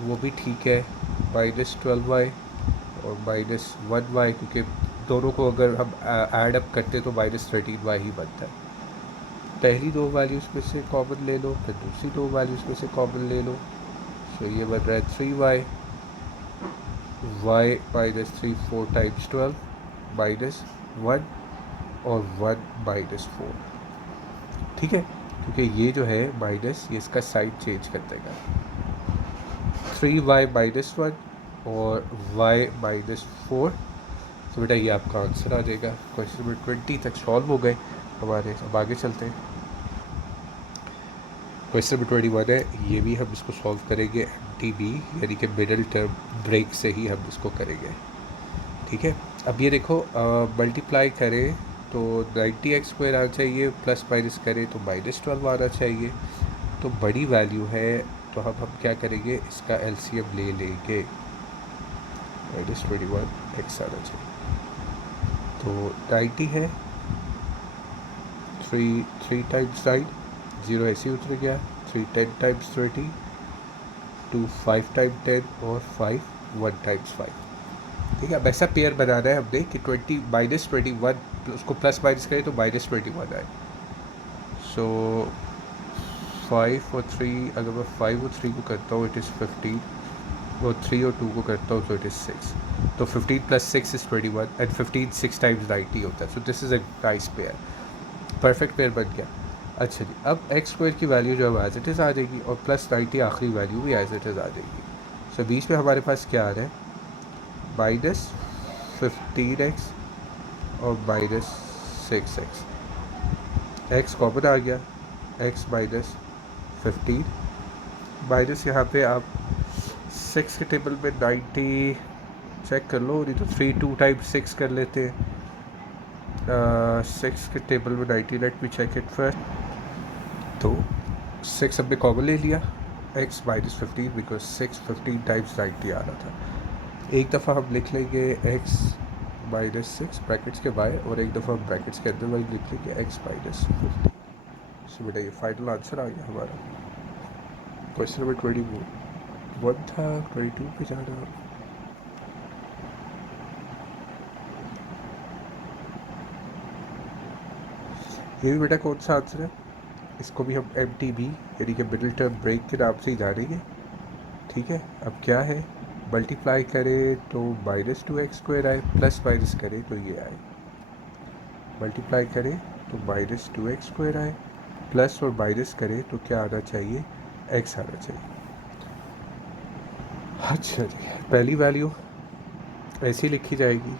वो भी ठीक है, -12y और -1y, क्योंकि दोनों को अगर हम ऐड अप करते तो -13y ही बनता है। पहली दो वैल्यूज़ में से कॉमन ले लो, फिर दूसरी दो वैल्यूज़ में से कॉमन ले लो। सो ये बन रहा है 3y, y -3 4 टाइम्स 12 -1 और 1 -4। ठीक है, क्योंकि ये जो है माइनस, ये इसका साइड चेंज कर देगा। 3y -1 और y -4। तो बेटा ये आपका आंसर आ जाएगा। क्वेश्चन नंबर 20 तक सॉल्व हो गए हमारे। अब आगे चलते हैं। क्वेश्चन नंबर 21 है, ये भी हम इसको सॉल्व करेंगे MTB यानी कि मिडल टर्म ब्रेक से ही हम इसको करेंगे। ठीक है, अब ये देखो मल्टीप्लाई करें तो 90x² आना चाहिए, प्लस माइनस करें तो -12 आना चाहिए। तो बड़ी वैल्यू है तो हम क्या करेंगे, इसका LCM ले लेंगे, -21x आना चाहिए। तो 90 है, 3 टाइम्स 9, 0 ऐसे ही उतर गया। 3 10 टाइम्स 30, 2 5 टाइम 10 और 5 1 टाइम्स 5। ठीक है, अब ऐसा पेयर बनाना है हमने कि 20 -21 उसको प्लस माइनस करें तो -21 आए। सो 5 और 3, अगर मैं 5 और 3 को करता हूँ इट इज़ 15, और 3 और 2 को करता हूँ तो इट इज़ 6। तो 15 + 6 इज़ 21 एंड 15 6 टाइम्स 90 होता है। सो this is a nice pair. Perfect pair बन गया। अच्छा जी, अब एक्स स्क्वायर की वैल्यू जो है एज इट इज़ आ जाएगी और प्लस 90 आखिरी वैल्यू भी एज इट इज़ आ जाएगी। सो बीच में हमारे पास क्या आ रहा है, माइनस 15x और माइनस 6x। एक्स कॉमन आ गया, एक्स माइनस 15 माइनस यहाँ पे आप 6 के टेबल में 90 चेक कर लो, नहीं तो 3 2 टाइम्स 6 कर लेते हैं। 6 के टेबल में 90, let me check it first. तो 6 हमने कॉमन ले लिया, x माइनस 15 बिकॉज 6 15 टाइम्स 90 आ रहा था। एक दफ़ा हम लिख लेंगे x माइनस 6 ब्रैकेट्स के बाहर और एक दफ़ा हम ब्रैकेट्स के अंदर वही लिख लेंगे x माइनस 15। सो बेटा ये फाइनल आंसर आ गया हमारा। क्वेश्चन नंबर 21 था, 22 पे जाना। ये भी बेटा कौन सा आंसर है, इसको भी हम एम टी बी यानी कि मिडिल टर्म ब्रेक के नाम से ही जानेंगे। ठीक है, अब क्या है, मल्टीप्लाई करें तो माइनस 2x² आए, प्लस माइनस करें तो ये आए। मल्टीप्लाई करें तो माइनस 2x² आए, प्लस और माइनस करें तो क्या आना चाहिए, x आना चाहिए। अच्छा जी, पहली वैल्यू ऐसी लिखी जाएगी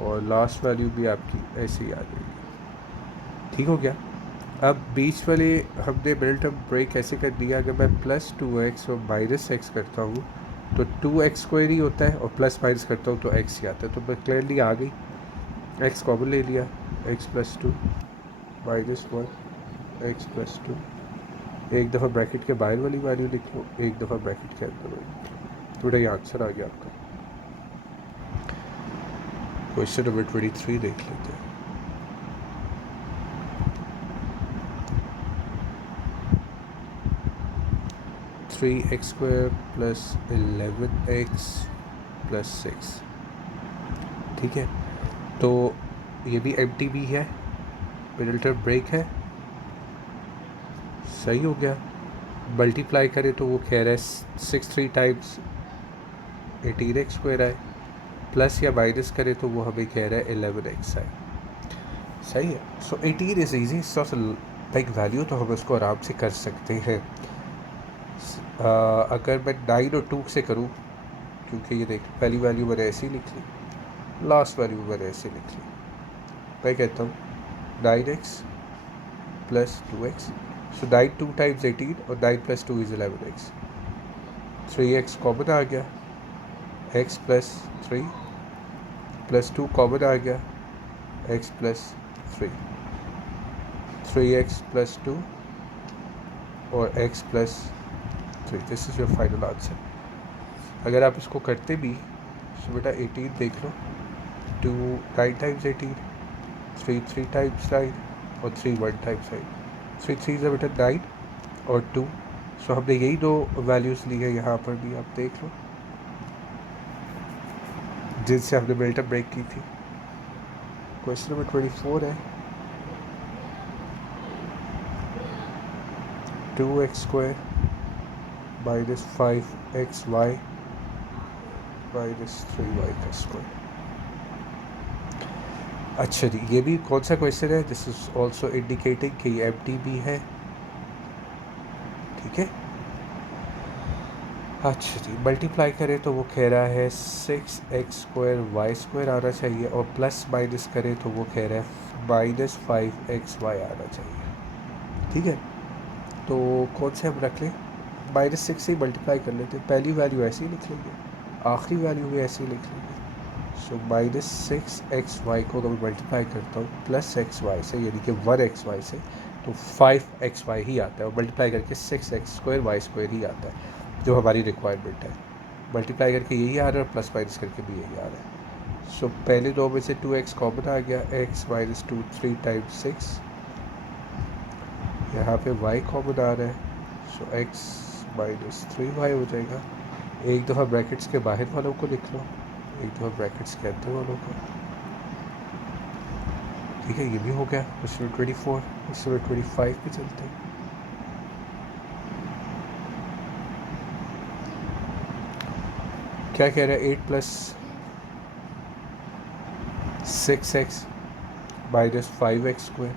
और लास्ट वैल्यू भी आपकी ऐसे ही आ जाएगी। ठीक हो गया। अब बीच वाले हमने मिडिल टर्म ब्रेक कैसे कर दिया, अगर मैं प्लस 2x और माइनस एक्स करता हूँ तो 2x² ही होता है और प्लस माइनस करता हूँ तो x ही आता है। तो मैं क्लियरली आ गई, x कॉमन ले लिया, x plus 2 minus 1 x plus 2। एक दफ़ा ब्रैकेट के बाहर वाली वैल्यू लिख लो, एक दफ़ा ब्रैकेट के अंदर वाली। थोड़ा ये आंसर आ गया आपका। क्वेश्चन नंबर 23 देख लेते हैं। Three x square plus 11x plus 6। ठीक है, तो ये भी एम टी बी है, मिडिल टर्म ब्रेक है, सही हो गया। मल्टीप्लाई करें तो वो कह रहा है 6 3 टाइम्स 18x² आए, प्लस या माइनस करें तो वो हमें कह रहा है 11x आए। सही है। सो 18 is easy, so big value तो हम उसको आराम से कर सकते हैं। अगर मैं 9 और 2 से करूँ, क्योंकि ये देख पहली वैल्यू मैंने ऐसे ही लिख ली, लास्ट वैल्यू मैंने ऐसे लिख ली। मैं कहता हूँ 9x प्लस 2x। सो 9 2 टाइम्स 18 और 9 plus 2 is 11x। 3x common आ गया, x प्लस 3 प्लस 2 कॉमन आ गया, x प्लस 3। 3x प्लस 2 और x plus 3। This is your final answer. अगर आप इसको करते भी तो बेटा 18 देख लो, 2 9 टाइम्स 18, 3 3 टाइम्स 9 और 3 1 टाइम्स 9। 3 3 से बेटा 9 और 2। सो हमने यही दो वैल्यूज़ ली है, यहाँ पर भी आप देख लो, जिनसे हमने मिल्टन ब्रेक की थी। क्वेश्चन नंबर 24 है, 2x² minus 5xy minus 3y का स्क्वायर। अच्छा जी, ये भी कौन सा क्वेश्चन है, दिस इज ऑल्सो इंडिकेटिंग कि ये एम है। ठीक है, अच्छा जी, मल्टीप्लाई करें तो वो कह रहा है 6x² y² आना चाहिए और प्लस माइनस करें तो वो कह रहा है माइनस 5xy आना चाहिए। ठीक है, तो कौन से हम रख लें, माइनस 6 से ही मल्टीप्लाई कर लेते हैं, पहली वैल्यू ऐसे ही लिख लेंगे, आखिरी वैल्यू भी ऐसे ही लिख लेंगे। सो माइनस 6xy को अगर मैं मल्टीप्लाई करता हूँ प्लस xy से, यानी कि 1xy से, तो 5xy ही आता है और मल्टीप्लाई करके 6x² y² ही आता है, जो हमारी रिक्वायरमेंट है। मल्टीप्लाई करके यही आ रहा है और प्लस माइनस करके भी यही आ रहा है। सो पहले दो में से 2x कॉमन आ गया, x माइनस 2 3 टाइम्स 6, यहाँ पे y कॉमन आ रहा है, सो x माइनस 3y हो जाएगा। एक दफ़ा ब्रैकेट्स के बाहर वालों को लिख लो, एक दफ़ा ब्रैकेट्स के अंदर वालों को। ठीक है, ये भी हो गया। क्वेश्चन 24। क्वेश्चन 25 पे चलते हैं। क्या कह रहा है, 8 प्लस 6x माइनस 5x²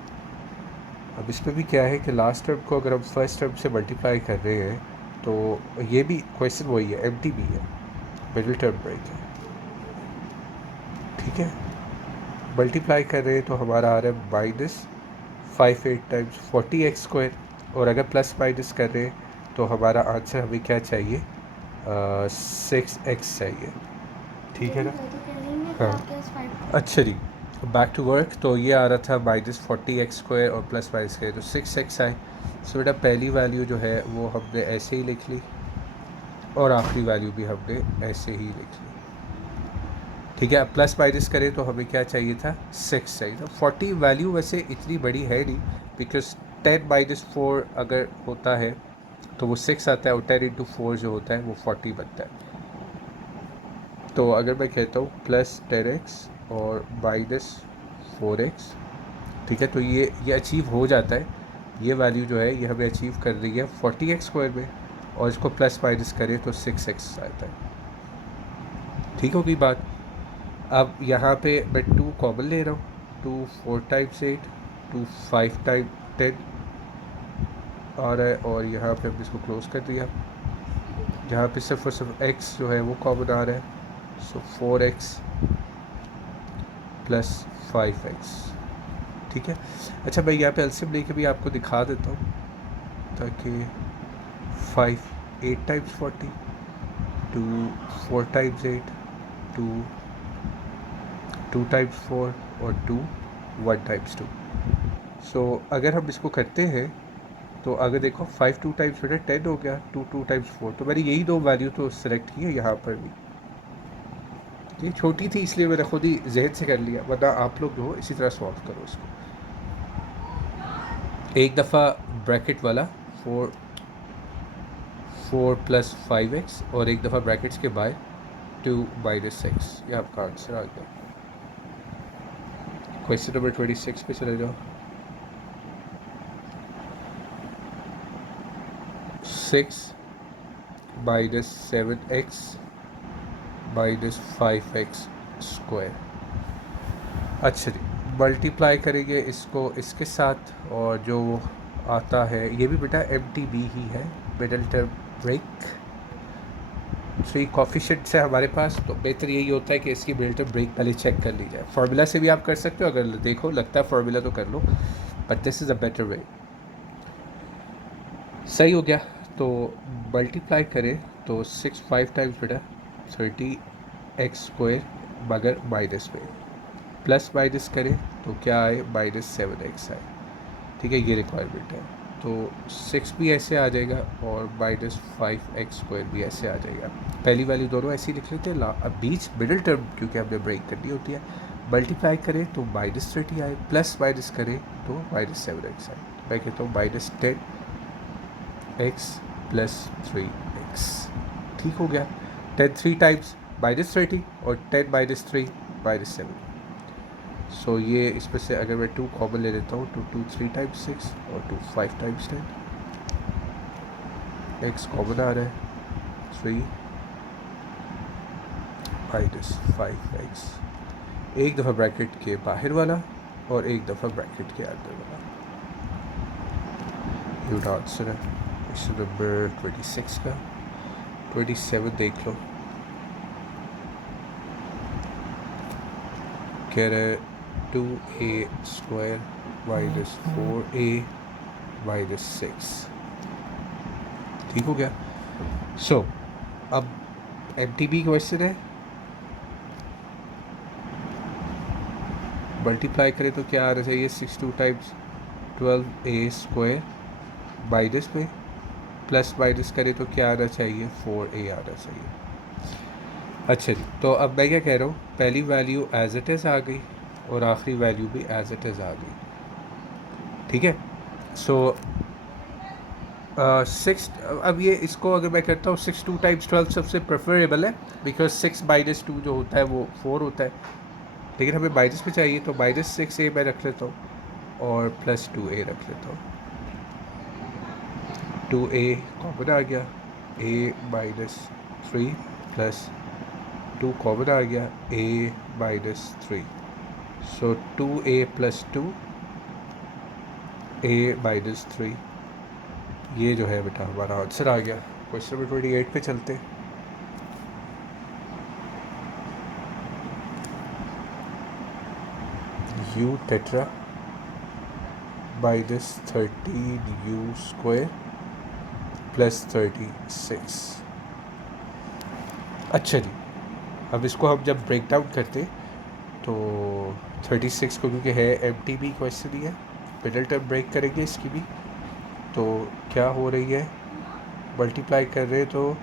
अब इसमें भी क्या है कि लास्ट टर्म को अगर हम फर्स्ट टर्म से मल्टीप्लाई कर रहे हैं तो ये भी क्वेश्चन वही है, एम है, मिडिल टर्म ब्रेक है, ठीक है। मल्टीप्लाई कर रहे हैं तो हमारा आ रहा है -58 टाइम्स 40x², और अगर प्लस माइनस कर रहे हैं तो हमारा आंसर हमें क्या चाहिए, 6x चाहिए, ठीक है ना। हाँ, अच्छा जी, बैक टू वर्क। तो ये आ रहा था -40x² और प्लस माइनस करें तो 6x आए। सो बेटा पहली वैल्यू जो है वो हमने ऐसे ही लिख ली और आखिरी वैल्यू भी हमने ऐसे ही लिख ली, ठीक है। अब प्लस माइनस करें तो हमें क्या चाहिए था, 6 चाहिए था। 40 वैल्यू वैसे इतनी बड़ी है नहीं, बिकॉज 10 - 4 अगर होता है तो वो 6 आता है, और 10 × 4 जो होता है वो 40 बनता है। तो अगर मैं कहता हूँ +10x और -4x, ठीक है, तो ये अचीव हो जाता है। ये वैल्यू जो है ये हमें अचीव कर रही है 40x² में, और इसको प्लस माइनस करें तो 6x आता है, ठीक होगी बात। अब यहाँ पे मैं 2 कॉमन ले रहा हूँ, 2 4 टाइम्स 8, 2 5 टाइम 10 आ रहा है, और यहाँ पे हम इसको क्लोज कर दिया। यहाँ पे सिर्फ और सिर्फ x जो है वो कॉमन आ रहा है, सो 4x + 5x, ठीक है। अच्छा, मैं यहाँ पे एलसीएम लेके भी आपको दिखा देता हूँ, ताकि 5 8 टाइम्स 40, 2 4 टाइम्स 8, 2 2 टाइम्स 4, और 2 1 टाइम्स 2। सो अगर हम इसको करते हैं तो अगर देखो 5 2 टाइम्स बेटा 10 हो गया, 2 2 टाइम्स 4, तो मैंने यही दो वैल्यू तो सेलेक्ट की है यहाँ पर भी। ये छोटी थी इसलिए मैंने खुद ही जहन से कर लिया, वरना आप लोग जो हो इसी तरह सॉल्व करो इसको। एक दफ़ा ब्रैकेट वाला 4 + 5x, और एक दफ़ा ब्रैकेट्स के बाहर 2 - 6। ये आपका आंसर आ गया। क्वेश्चन नंबर 26 पे चले जाओ। 6 - 7x - 5x²। अच्छा जी, मल्टीप्लाई करेंगे इसको इसके साथ, और जो आता है ये भी बेटा MTB ही है, मिडल टर्म ब्रेक। 3 कॉफिशेंट्स है हमारे पास, तो बेहतर यही होता है कि इसकी मिडल टर्म ब्रेक पहले चेक कर ली जाए। फार्मूला से भी आप कर सकते हो, अगर देखो लगता है फार्मूला तो कर लो, but this is a better way. सही हो गया। तो मल्टीप्लाई करें तो 6 5 टाइम्स बेटा 30x², मगर माइनस में, प्लस माइनस करें तो क्या आए, -7x आए, ठीक है। ये रिक्वायरमेंट है, तो 6 भी ऐसे आ जाएगा और -5x² भी ऐसे आ जाएगा। पहली वैल्यू दोनों ऐसे ही लिख लेते हैं। अब बीच मिडिल टर्म क्योंकि हमने ब्रेक करनी होती है, मल्टीप्लाई करें तो -30 आए, प्लस माइनस करें तो -7x आए। मैं कहता हूँ -10x + 3x, ठीक हो गया। 10 3 टाइम्स -30, और 10 - 3 -7। सो ये इसमें से अगर मैं 2 कॉमन ले लेता हूँ तो 2 3 टाइम्स 6, और 2 5 टाइम्स 10, x कॉमन आ रहा है 3 - 5x। एक दफ़ा ब्रैकेट के बाहर वाला और एक दफ़ा ब्रैकेट के अंदर वाला, ये आंसर है क्वेश्चन नंबर 26 का। 27 देख लो, कह रहे 2a² - 4a - 6, ठीक हो गया। सो अब MTB क्वेश्चन है, मल्टीप्लाई करें तो क्या आना चाहिए, 6 2 टाइम्स 12a² माइनस में, प्लस माइनस करें तो क्या आना चाहिए, 4a आना चाहिए। अच्छा जी, तो अब मैं क्या कह रहा हूँ, पहली वैल्यू एज इट इज़ आ गई और आखिरी वैल्यू भी एज इट इज़ आ गई, ठीक है। सो 6, अब ये इसको अगर मैं करता हूँ 6 2 टाइम्स 12 सबसे प्रेफरेबल है, बिकॉज 6 - 2 जो होता है वो 4 होता है, लेकिन हमें माइनस में चाहिए तो -6a मैं रख लेता हूँ और +2a रख लेता हूँ। 2a कॉमन आ गया, a - 3 + 2 कॉमन आ गया, a - 3, so 2a + 2 A minus 3, ये जो है बेटा हमारा आंसर आ गया। क्वेश्चन नंबर 28 पे चलते। You tetra minus 13 you square plus 36। अच्छा जी, अब इसको हम जब ब्रेक डाउन करते तो 36 को, क्योंकि है एमटीबी क्वेश्चन ही है, मिडल टर्म ब्रेक करेंगे इसकी भी, तो क्या हो रही है, मल्टीप्लाई कर रहे हैं तो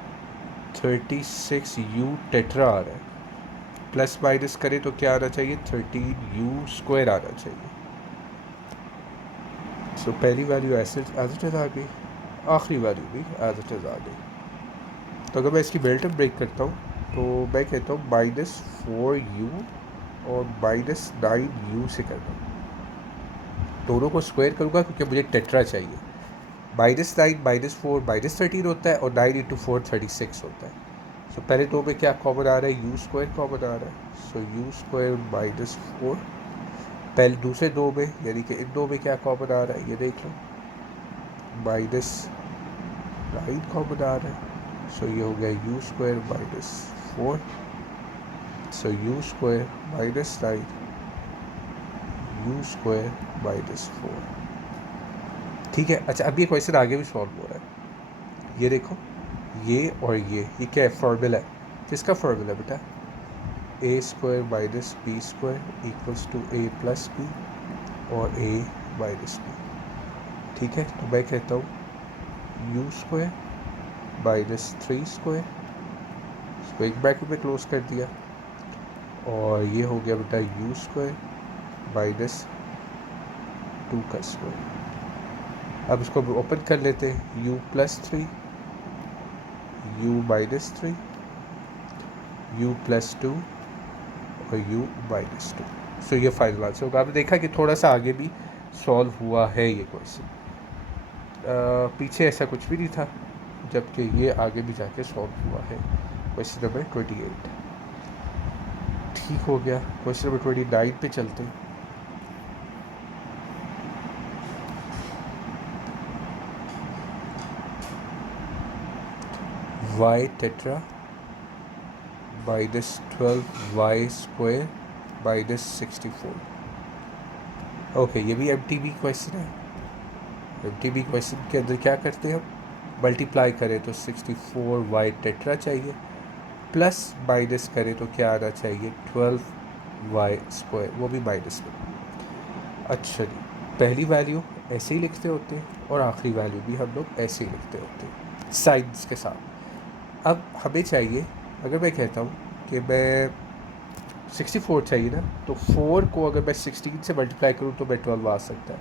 36 यू टेट्रा आ रहा है, प्लस माइनस करें तो क्या आना चाहिए, 13 यू स्क्वायर आना चाहिए। सो पहली वैल्यू एज इट इज़ आ गई, आखिरी वैल्यू भी एज इट इज़ आ गई। तो अगर मैं इसकी मिडल टर्म ब्रेक करता हूँ तो मैं कहता हूँ -4u और -9u से करता हूँ, दोनों को स्क्वायर करूँगा क्योंकि मुझे टेट्रा चाहिए। -9 -4 -13 होता है और 9 इंटू 4 36 होता है। सो पहले दो में क्या कॉमन आ रहा है, यू स्क्वायर कॉमन आ रहा है, सो यू स्क्वायर -4। पहले दूसरे दो में यानी कि इन दो में क्या कॉमन आ रहा है, ये देख लो, -9 कॉमन आ रहा है, सो ये हो गया you square -4, so you square -9 you square -4। ठीक है। अच्छा, अब ये क्वेश्चन आगे भी सॉल्व हो रहा है, ये देखो, ये और ये क्या है, फॉर्मूला है, किसका फॉर्मूला बेटा, A square minus B square equals to A plus B और ए माइनस बी। ठीक है, तो मैं कहता हूँ यू स्क्वायर -3 स्क्वायर, इसको एक ब्रैकेट में क्लोज कर दिया, और ये हो गया बेटा यू स्क्वायर -2 का स्क्वायर। अब इसको ओपन कर लेते हैं, u +3 u -3 u +2 और u -2। सो ये फाइनल आंसर होगा। आपने देखा कि थोड़ा सा आगे भी सॉल्व हुआ है ये क्वेश्चन, पीछे ऐसा कुछ भी नहीं था, जबकि ये आगे भी जाके सॉल्व हुआ है। क्वेश्चन नंबर 28 ठीक हो गया। क्वेश्चन नंबर 29 पे चलते हैं। y tetra -12y square -64। Okay, ये भी एमटीबी क्वेश्चन है। एमटीबी क्वेश्चन के अंदर क्या करते हैं हम, मल्टीप्लाई करें तो 64y टेट्रा चाहिए, प्लस माइनस करें तो क्या आना चाहिए, 12y स्क्वायर, वो भी माइनस में। अच्छा जी, पहली वैल्यू ऐसे ही लिखते होते हैं और आखिरी वैल्यू भी हम लोग ऐसे ही लिखते होते हैं साइंस के साथ। अब हमें चाहिए, अगर मैं कहता हूँ कि मैं 64 चाहिए ना, तो 4 को अगर मैं 16 से मल्टीप्लाई करूँ तो मैं 12 आ सकता है,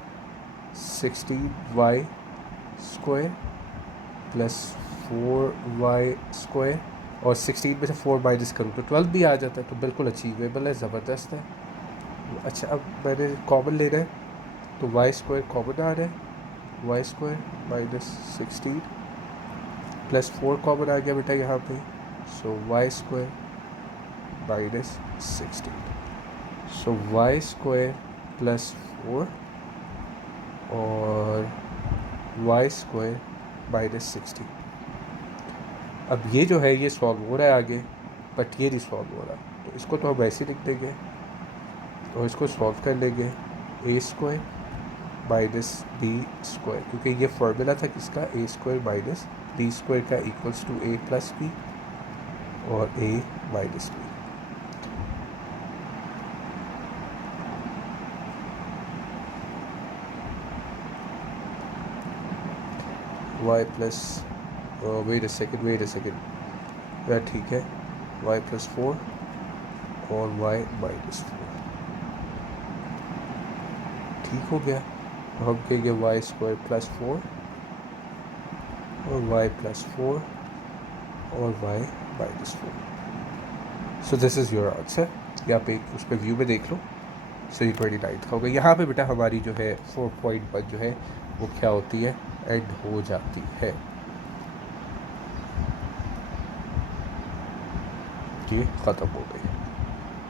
16y square plus 4y square, और 16 में से 4 माइनस करूँ तो 12 भी आ जाता है, तो बिल्कुल अचीवेबल है, ज़बरदस्त है। अच्छा, अब मैंने कॉमन लेना है, तो वाई स्क्वायर कॉमन आ रहा है, वाई स्क्वायर -16 प्लस 4 कॉमन आ गया बेटा यहाँ पे, सो वाई स्क्वायर -16, सो वाई स्क्वायर प्लस 4 और वाई स्क्वायर -16। अब ये जो है ये सॉल्व हो रहा है आगे, बट ये नहीं सॉल्व हो रहा, तो इसको तो हम ऐसे लिख देंगे और इसको सॉल्व कर लेंगे, ए स्क्वायर -बी स्क्वायर, क्योंकि ये फार्मूला था किसका, A square minus B square का equals to A plus B और A minus B. Y plus wait a second, ठीक है, वाई प्लस 4 और वाई -4 ठीक हो गया। तो हम कहेंगे वाई स्क्वायर प्लस 4 और वाई प्लस 4 और Y -4। So this is your answer. यहाँ पे उस पर व्यू में देख लो, सो ये 29 का होगा। यहाँ पे बेटा हमारी जो है 4.1 जो है वो क्या होती है, एंड हो जाती है। ये ख़त्म हो गई।